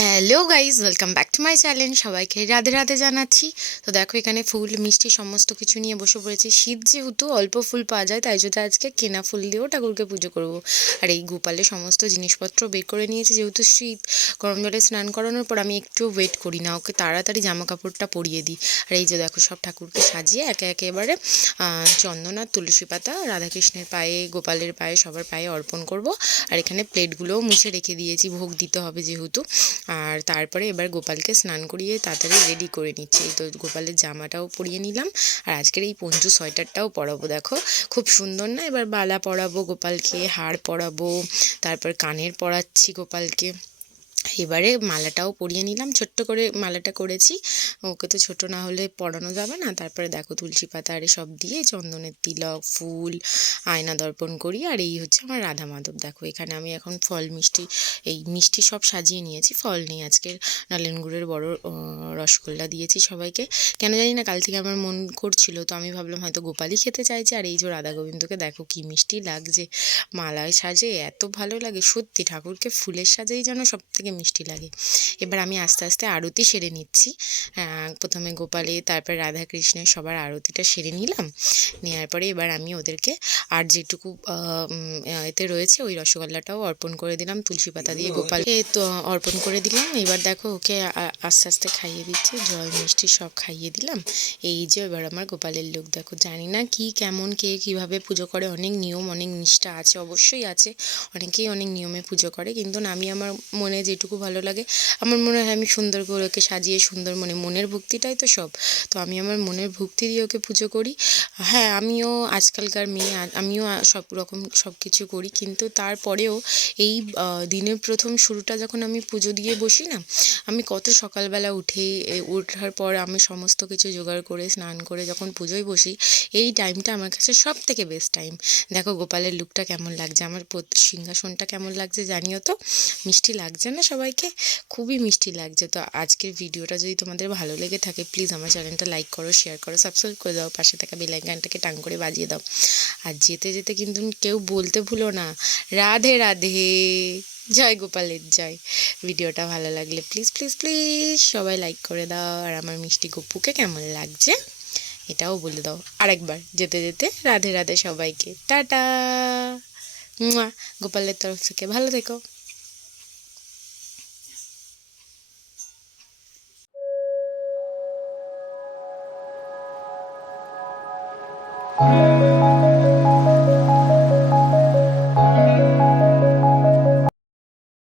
Hello guys, welcome back to my channel. সবাইকে রাধে রাধে জানাচ্ছি। তো দেখো, এখানে ফুল মিষ্টি সমস্ত কিছু নিয়ে বসে পড়েছি। শীত যেহেতু অল্প ফুল পাওয়া যায়, তাই জন্য আজকে কেনা ফুল দিয়েও ঠাকুরকে পুজো করব। আর এই গোপালের সমস্ত জিনিসপত্র বের করে নিয়েছি। যেহেতু শীত, গরম জলে স্নান করানোর পর আমি একটু ওয়েট করি না, ওকে তাড়াতাড়ি জামা কাপড়টা পরিয়ে দিই। আর এই যে দেখো, সব ঠাকুরকে সাজিয়ে একে একেবারে চন্দন আর তুলসী পাতা রাধাকৃষ্ণের পায়ে, গোপালের পায়ে, সবার পায়ে অর্পণ করব। আর এখানে প্লেটগুলোও মুছে রেখে দিয়েছি, ভোগ দিতে হবে যেহেতু। আর তারপরে এবার গোপালকে স্নান করিয়ে তাড়াতাড়ি রেডি করে নিচ্ছি। তো গোপালের জামাটাও পরিয়ে নিলাম, আর আজকের এই পঞ্চু সোয়েটারটাও পরাবো। দেখো খুব সুন্দর না? এবার বালা পরাবো গোপালকে, হার পরাবো, তারপর কানের পরাচ্ছি গোপালকে। এবারে মালাটাও পরিয়ে নিলাম, ছোট্ট করে মালাটা করেছি, ওকে তো ছোট না হলে পরানো যাবে না। তারপরে দেখো, তুলসী পাতা আর সব দিয়ে চন্দনের তিলক, ফুল, আয়না দর্পণ করি। আর এই হচ্ছে আমার রাধা মাধব। দেখো এখানে আমি এখন ফল মিষ্টি, এই মিষ্টি সব সাজিয়ে নিয়েছি। ফল নেই আজকের, নলেন গুড়ের বড় রসগোল্লা দিয়েছি সবাইকে। কেন জানি না, কাল থেকে আমার মন করছিল, তো আমি ভাবলাম হয়তো গোপালই খেতে চাইছে। আর এই যে রাধা গোবিন্দকে দেখো কি মিষ্টি লাগছে, মালায় সাজে এত ভালো লাগে সত্যি। ঠাকুরকে ফুলের সাজেই যেন সব থেকে মিষ্টি লাগে। এবার আমি আস্তে আস্তে আরতি সেরে নিচ্ছি। প্রথমে গোপালে, তারপর রাধাকৃষ্ণের সবার আরতিটা সেরে নিলাম। নেওয়ার পরে এবার আমি ওদেরকে আর যেটুকু এতে রয়েছে ওই রসগোল্লাটাও অর্পণ করে দিলাম, তুলসী পাতা দিয়ে গোপালকে তো অর্পণ করে দিলাম। এবার দেখো ওকে আস্তে আস্তে খাইয়ে দিচ্ছি, জল মিষ্টি সব খাইয়ে দিলাম। এই যে এবার আমার গোপালের লোক দেখো। জানি না কি কেমন কে কীভাবে পুজো করে, অনেক নিয়ম অনেক নিষ্ঠা আছে, অবশ্যই আছে। অনেকেই অনেক নিয়মে পুজো করে, কিন্তু না, আমি আমার মনে যেটুকু ভালো লাগে, আমার মনে হয় আমি সুন্দর করে ওকে সাজিয়ে, সুন্দর মনের ভক্তিটাই তো সব। তো আমি আমার মনের ভক্তি দিয়ে ওকে পুজো করি। হ্যাঁ, আমিও আজকালকার মেয়ে, আমিও সব রকম সব কিছু করি, কিন্তু তারপরেও এই দিনের প্রথম শুরুটা যখন আমি পুজো দিয়ে বসি না, আমি কত সকালবেলা ওঠার পর আমি সমস্ত কিছু জোগাড় করে স্নান করে যখন পুজোয় বসি, এই টাইমটা আমার কাছে সব থেকে বেস্ট টাইম। দেখো গোপালের লুকটা কেমন লাগছে, আমার সিংহাসনটা কেমন লাগছে জানিও তো। মিষ্টি লাগছে না সবাইকে? খুবই মিষ্টি লাগছে। তো আজকের ভিডিওটা যদি তোমাদের ভালো লেগে থাকে, প্লিজ আমার চ্যানেলটা লাইক করো, শেয়ার করো, সাবস্ক্রাইব করে দাও, পাশে থাকা বেল আইকনটাকে টাং করে বাজিয়ে দাও। আর যেতে যেতে কিন্তু কেউ বলতে ভুলো না, রাধে রাধে, জয় গোপালের জয়। ভিডিওটা ভালো লাগলে প্লিজ প্লিজ প্লিজ সবাই লাইক করে দাও। আর আমার মিষ্টি গপুকে কেমন লাগছে এটাও বলে দাও আরেকবার। যেতে যেতে রাধে রাধে সবাইকে, টাটা। গোপালের তরফ থেকে ভালো থেকো।